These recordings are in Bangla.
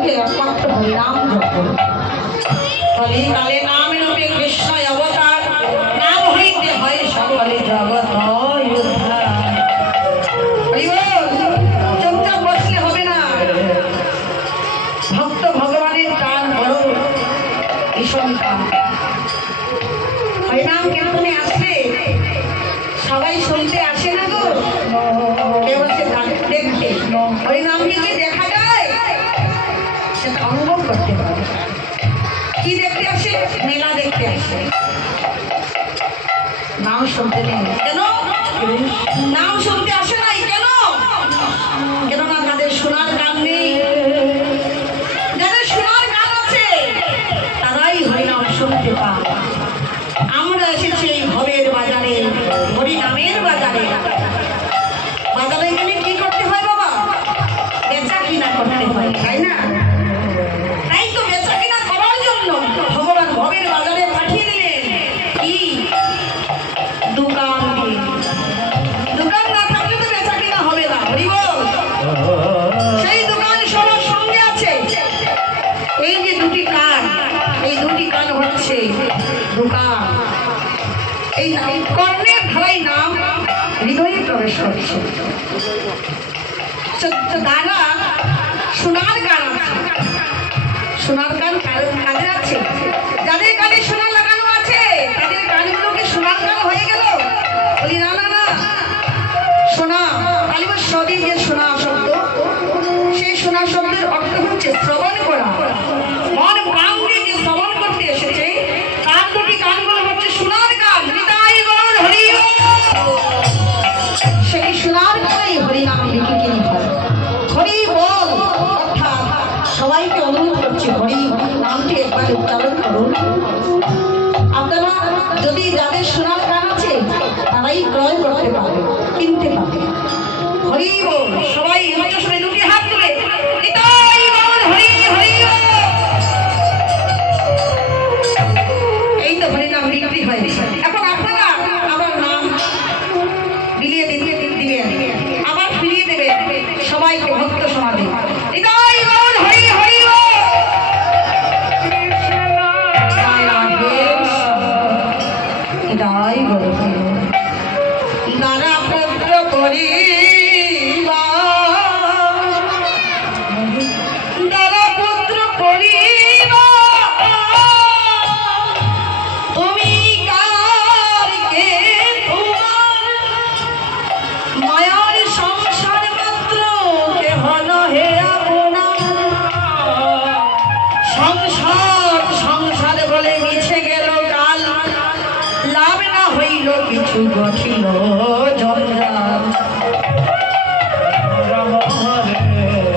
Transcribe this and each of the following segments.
যুগে একমাত্র হরিনাম জপ। কলিকালে নাম রূপে কৃষ্ণ অবতার, নাম হইতে হয় সকলে জগৎ উদ্ধার। চুপচাপ বসলে হবে না, ভক্ত ভগবানের গান বড় ভীষণ গান। হরিনাম কীর্তনে আসলে সবাই শুনতে আসে না গো, কেউ বলছে দেখতে। হরিনাম যদি দেখা যায় সেটা অনুভব করতে হবে। কি দেখতে আসে? মেলা দেখতে আসে, নাম শুনতে নেই। কেন নাম শুনতে আসে নাই? কেন? কেননা তাদের শোনার গান নেই। যাদের শোনার গান আছে তারাই হরিনাম শুনতে পায়। আমরা এসেছি এই ভবের বাজারে, হরিনামের বাজারে। বাজারে গেলে কি করতে হয় বাবা? বেচা কিনা করতে হয়, তাই না? তাই তো বেচা কিনা করার জন্য ভগবান ভবের বাজারে পাঠিয়ে দিলেন কি? দোকান দিয়ে। দোকান না থাকলে তো বেচা কিনা হবে না। হরি বল। সেই দোকান সবার সঙ্গে আছে। এই যে দুটি কান, এই দুটি কান হচ্ছে দোকান। এই কর্ণের ধারাই নাম হৃদয়ে প্রবেশ করছে। দাদা সোনার গান আছে। সোনার গান কাদের আছে? যাদের কানে সোনা লাগানো আছে তাদের গানগুলোকে সোনার গান হয়ে গেল? বলি না না না, সোনা কালিমা সদি যে সোনা শব্দ, সেই সোনা শব্দের অর্থ হচ্ছে শ্রবণ করা। মন প্রাণ দিয়ে যে শ্রবণ করতে এসেছে তার দুটি গানগুলো হচ্ছে সোনার গান। সেই সোনার গানে হরিনাম লিখে কিনি হয়। হরি বল অর্থাৎ সবাইকে অনুরোধ করছে হরি নামটি একবার উচ্চারণ করুন। আপনারা যদি যাদের সোনার গান আছে তারাই ক্রয় করতে পারবে, কিনতে পারবে। হরি বল। সবাই উচ্চস্বরে দুটি হাত তুলে নিতাই গৌর হরি হরি। এই তো হরিনাম বিক্রি হয়ে গেছে। এখন আপনারা আবার নাম বিলিয়ে দিবেন, আবার ফিরিয়ে দেবে সবাইকে ভক্ত সমাজে। নিতাই গৌর হরি হরি। নিতাই গৌর হরি। নানা পুত্র পরিবার, নানা পুত্র পরিবার, তুমি কারকে তোমার মায়ার সংসার মাত্র কেহ নহে আপনার। সংসার সংসার বলে মিছে গেল কাল, লাভ না হইল কিছু গঠিল জঞ্জাল।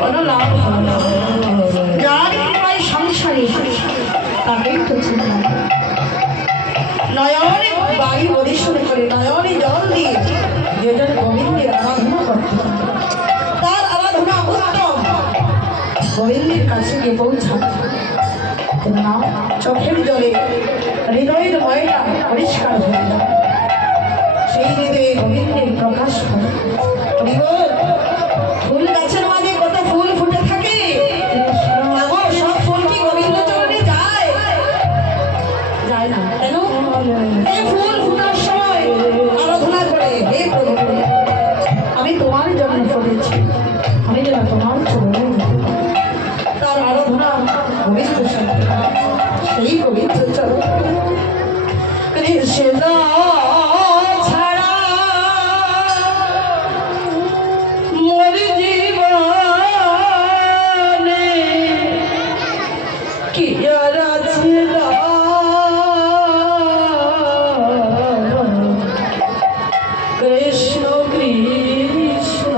কোনো লাভ হল না। যার কৃপায় সংসারে তাকেই তো চিন্তা। নয়নে বাড়ি পরিশোধ করে নয়নে জল দিয়ে যেজন গোবিন্দের আরাধনা করতে তার আরাধনা উত্তম। গোবিন্দের কাছে গিয়ে পৌঁছাবে না, চোখের জলে হৃদয়ের ময়লা পরিষ্কার হয়ে যায়। সেই হৃদয়ে গোবিন্দের প্রকাশ হয়। ফুল গাছের মাঝে কত ফুল ফুটে থাকে, সব ফুল কি গোবিন্দ চরণে যায়? যায় না। কেন? এই ফুল ফুটার সময় আরাধনা করে, হে প্রভু আমি তোমার জন্য ফুটেছি, আমি যেন তোমার চরণে তার আরাধনা গোবিন্দ সঙ্গে। সেই গোবিন্দ চরণ কৃষ্ণ ছাড়া মোর জীবনে কি আর আছে? কৃষ্ণ কৃষ্ণ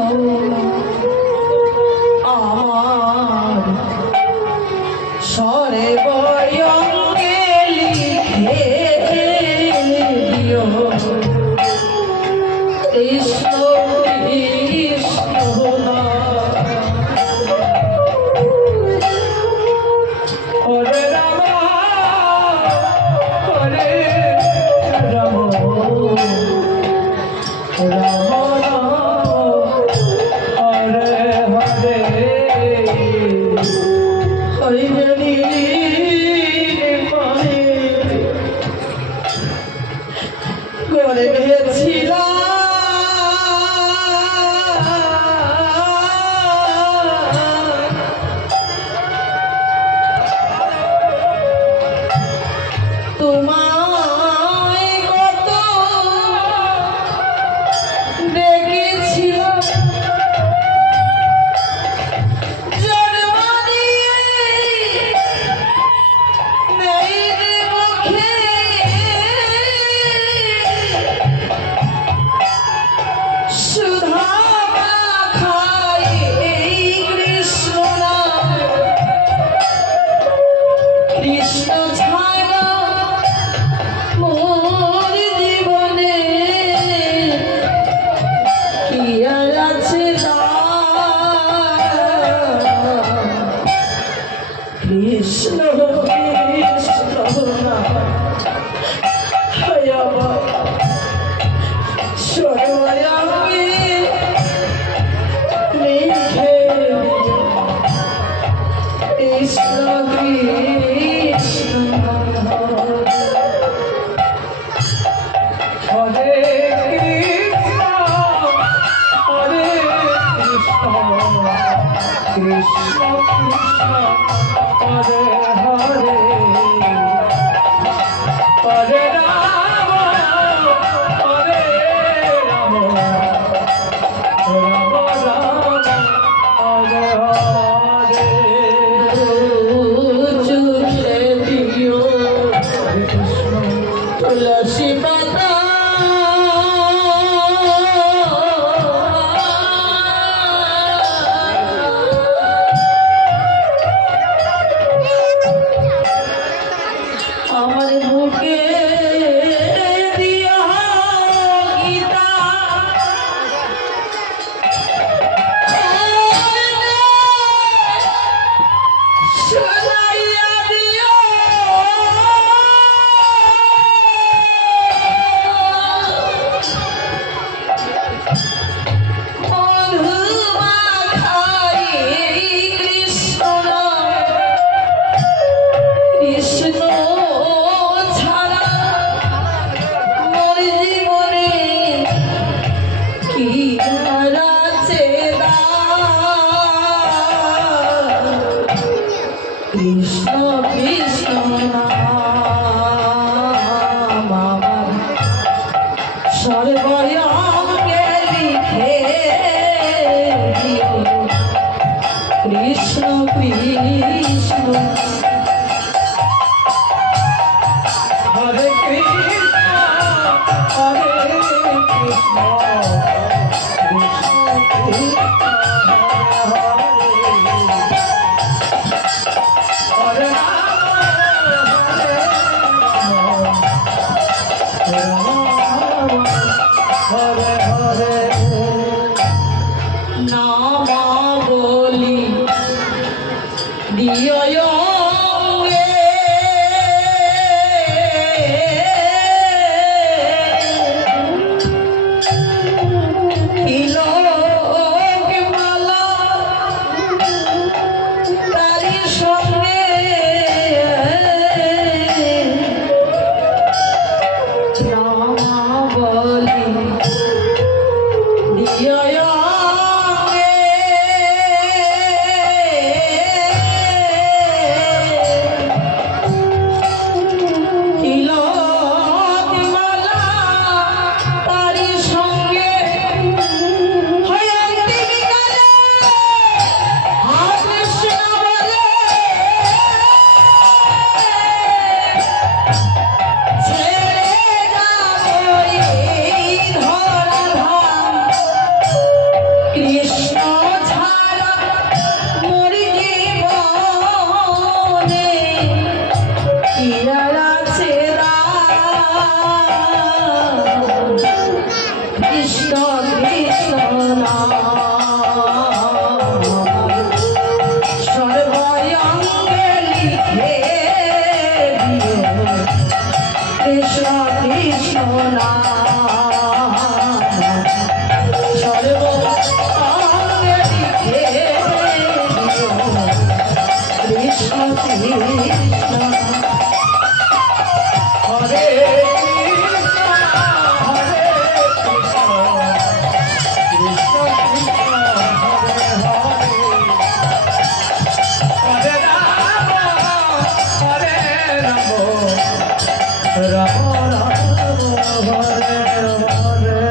কৃষ্ণ কৃষ্ণ হরে হরে হরে রাম হরে রাম রাম রাম হরে হরে চুলে দিও হরে কৃষ্ণ তুলসী পাতা আমার বুকে দিয়া গীতা শোনাইয়া দিও বন্ধু মাখাই কৃষ্ণ কৃষ্ণ ছাড়া মোর জীবনে কি আর আছে কৃষ্ণ কৃষ্ণ নাম আমার সর্বয়ঙ্গে লিখে দিও কৃষ্ণ কৃষ্ণ হরে কৃষ্ণ হরে কৃষ্ণ কৃষ্ণ কৃষ্ণ হরে হরে হরে নামাবলি দিয় মালা তারি সঙ্গে নামাবলি দিয় কৃষ্ণ ছাড়া মোর জীবনে কি আর আছে কৃষ্ণ কৃষ্ণ নাম সর্বয়ঙ্গে লিখে দিও কৃষ্ণ কৃষ্ণ নাম সর্বঙ্গে লিখে দিও কৃষ্ণ কৃষ্ণ হরে কৃষ্ণ হরে কৃষ্ণ কৃষ্ণ কৃষ্ণ হরে হরে হরে রাম হরে রাম রাম রাম হরে হরে